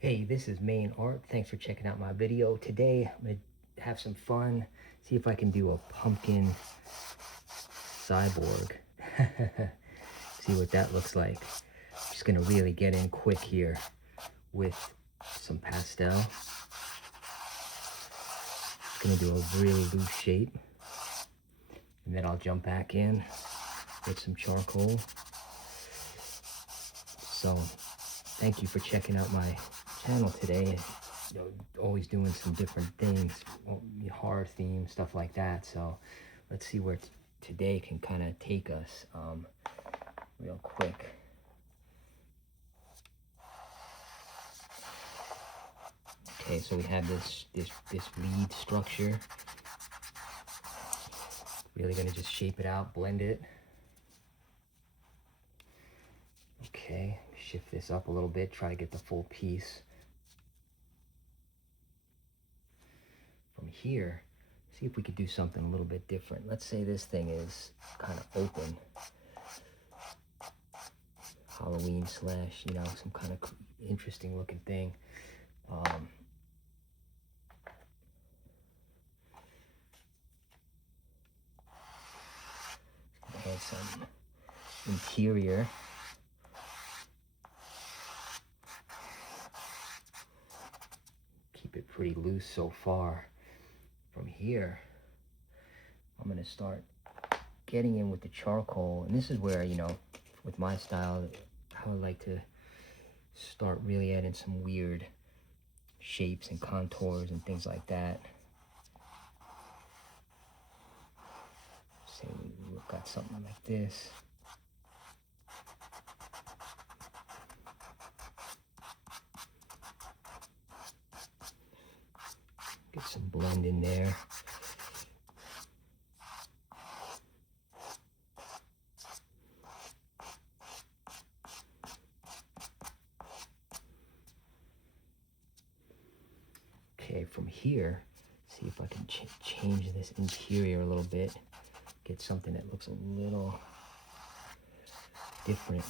Hey, this is Main Art. Thanks for checking out my video. Today, I'm going to have some fun, see if I can do a pumpkin cyborg. See what that looks like. Just going to really get in quick here with some pastel. Just going to do a really loose shape. And then I'll jump back in with some charcoal. So, thank you for checking out my channel today. You know, always doing some different things, horror themes, stuff like that. So let's see where today can kind of take us real quick. Okay, so we have this lead structure. Really gonna just shape it out, blend it. Okay, shift this up a little bit, try to get the full piece. From here, see if we could do something a little bit different. Let's say this thing is kind of open. Halloween slash, you know, some kind of interesting looking thing. Add some interior. Keep it pretty loose so far. From here, I'm gonna start getting in with the charcoal, and this is where, you know, with my style, I would like to start really adding some weird shapes and contours and things like that. Say we've got something like this. Get some blend in there. Okay, from here, see if I can change this interior a little bit. Get something that looks a little different.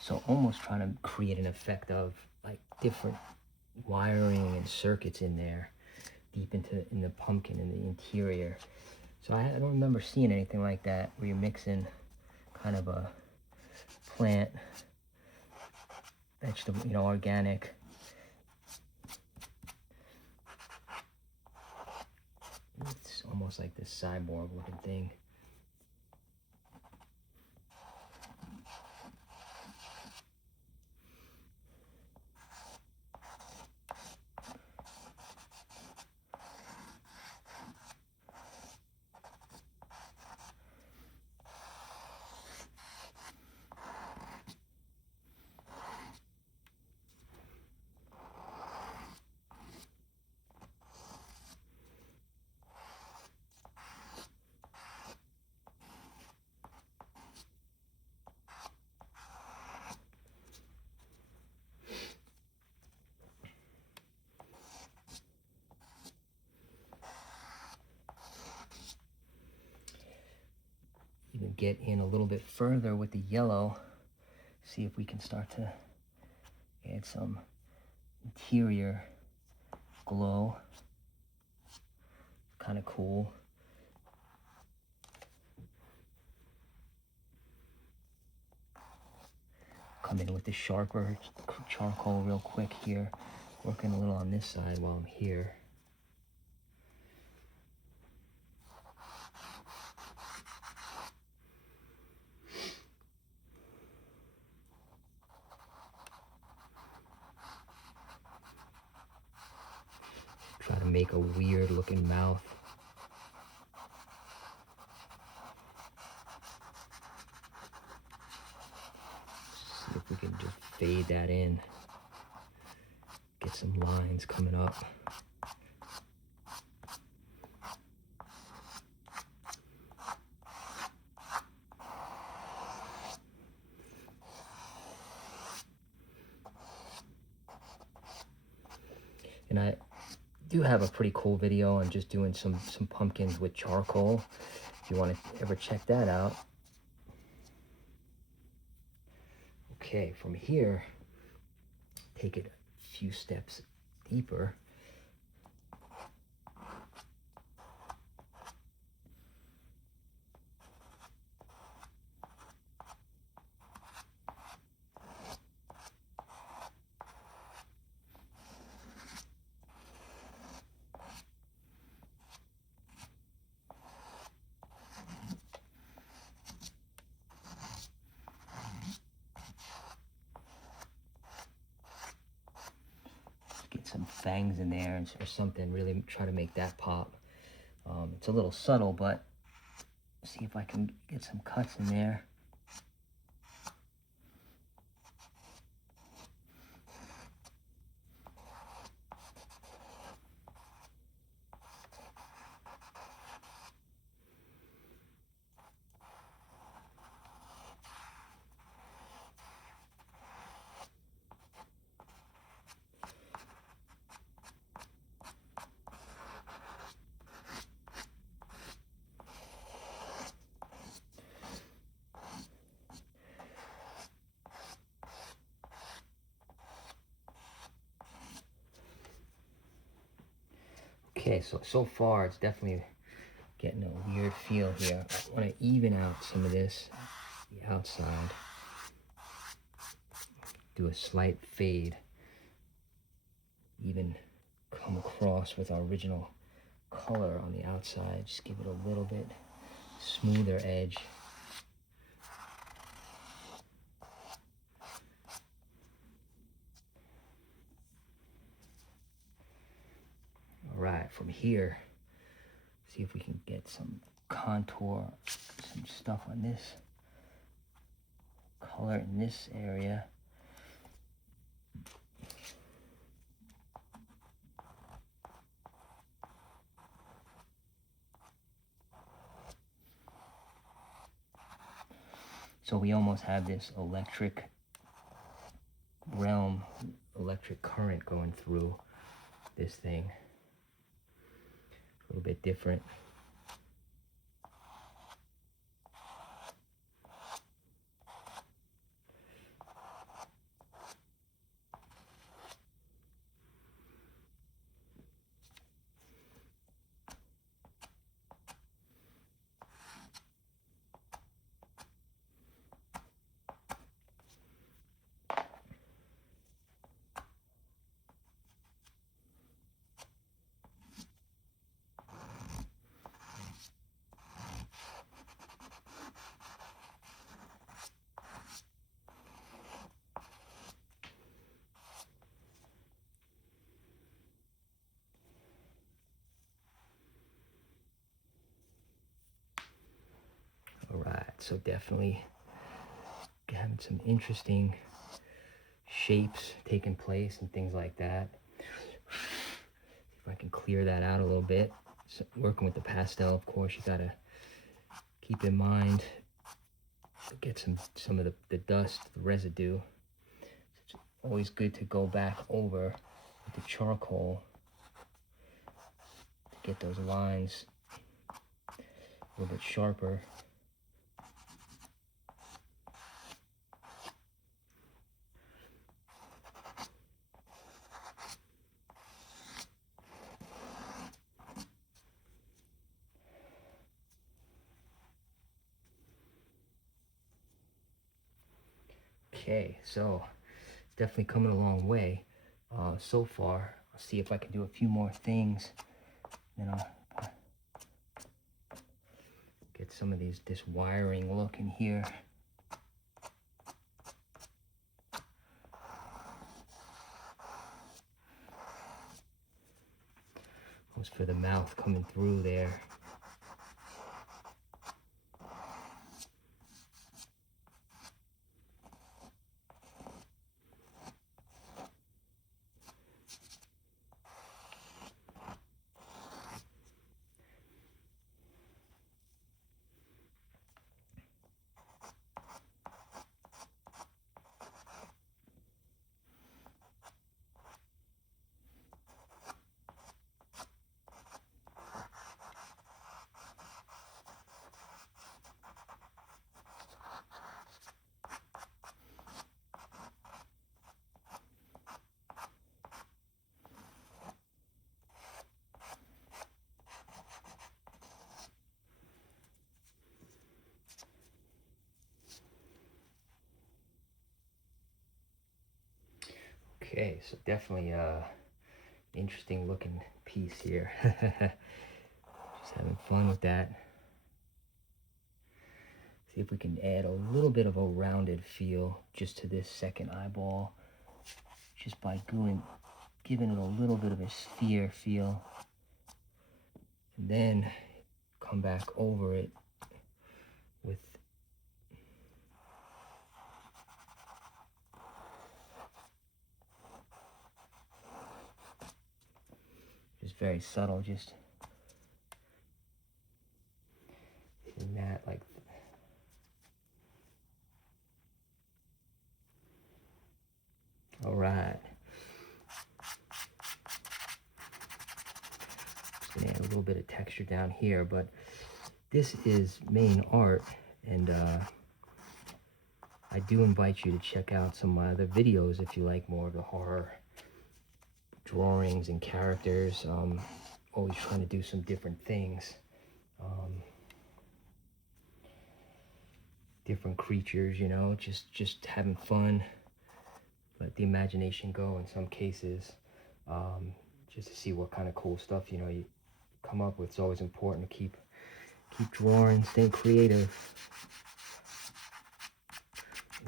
So almost trying to create an effect of like different wiring and circuits in there, deep in the pumpkin in the interior. So I don't remember seeing anything like that where you're mixing kind of a plant, vegetable, you know, organic. It's almost like this cyborg looking thing. Even get in a little bit further with the yellow. See if we can start to add some interior glow. Kind of cool. Come in with the sharper charcoal real quick here. Working a little on this side while I'm here. Try to make a weird looking mouth. See if we can just fade that in. Get some lines coming up. And I do have a pretty cool video on just doing some pumpkins with charcoal. If you want to ever check that out. Okay, from here, take it a few steps deeper. Get some fangs in there or something, really try to make that pop. It's a little subtle, but see if I can get some cuts in there. Okay, so far it's definitely getting a weird feel here. I want to even out some of this, the outside. Do a slight fade. Even come across with our original color on the outside. Just give it a little bit smoother edge. All right, from here, see if we can get some contour, some stuff on this color in this area. So we almost have this electric realm, electric current going through this thing. A little bit different. All right, so definitely having some interesting shapes taking place and things like that. See if I can clear that out a little bit. So working with the pastel, of course, you gotta keep in mind, get some of the dust, the residue. It's always good to go back over with the charcoal to get those lines a little bit sharper. Okay, so definitely coming a long way so far. I'll see if I can do a few more things. Then I'll get some of this wiring look in here. was for the mouth coming through there. Okay, so definitely interesting looking piece here. Just having fun with that. See if we can add a little bit of a rounded feel just to this second eyeball, just by giving it a little bit of a sphere feel, and then come back over it with just very subtle, just hitting that like. All right. Just gonna add a little bit of texture down here, but this is main art, and I do invite you to check out some of my other videos if you like more of the horror drawings and characters. Always trying to do some different things. Different creatures, you know, just having fun. Let the imagination go in some cases. Just to see what kind of cool stuff, you know, you come up with. It's always important to keep drawing, stay creative.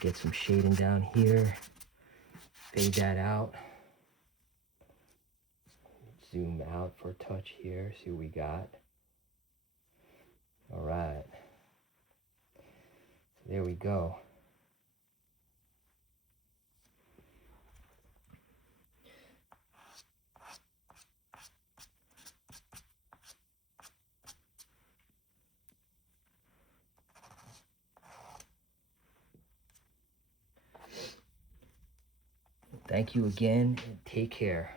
Get some shading down here. Fade that out. Zoom out for a touch here. See what we got. All right. So there we go. Thank you again, and take care.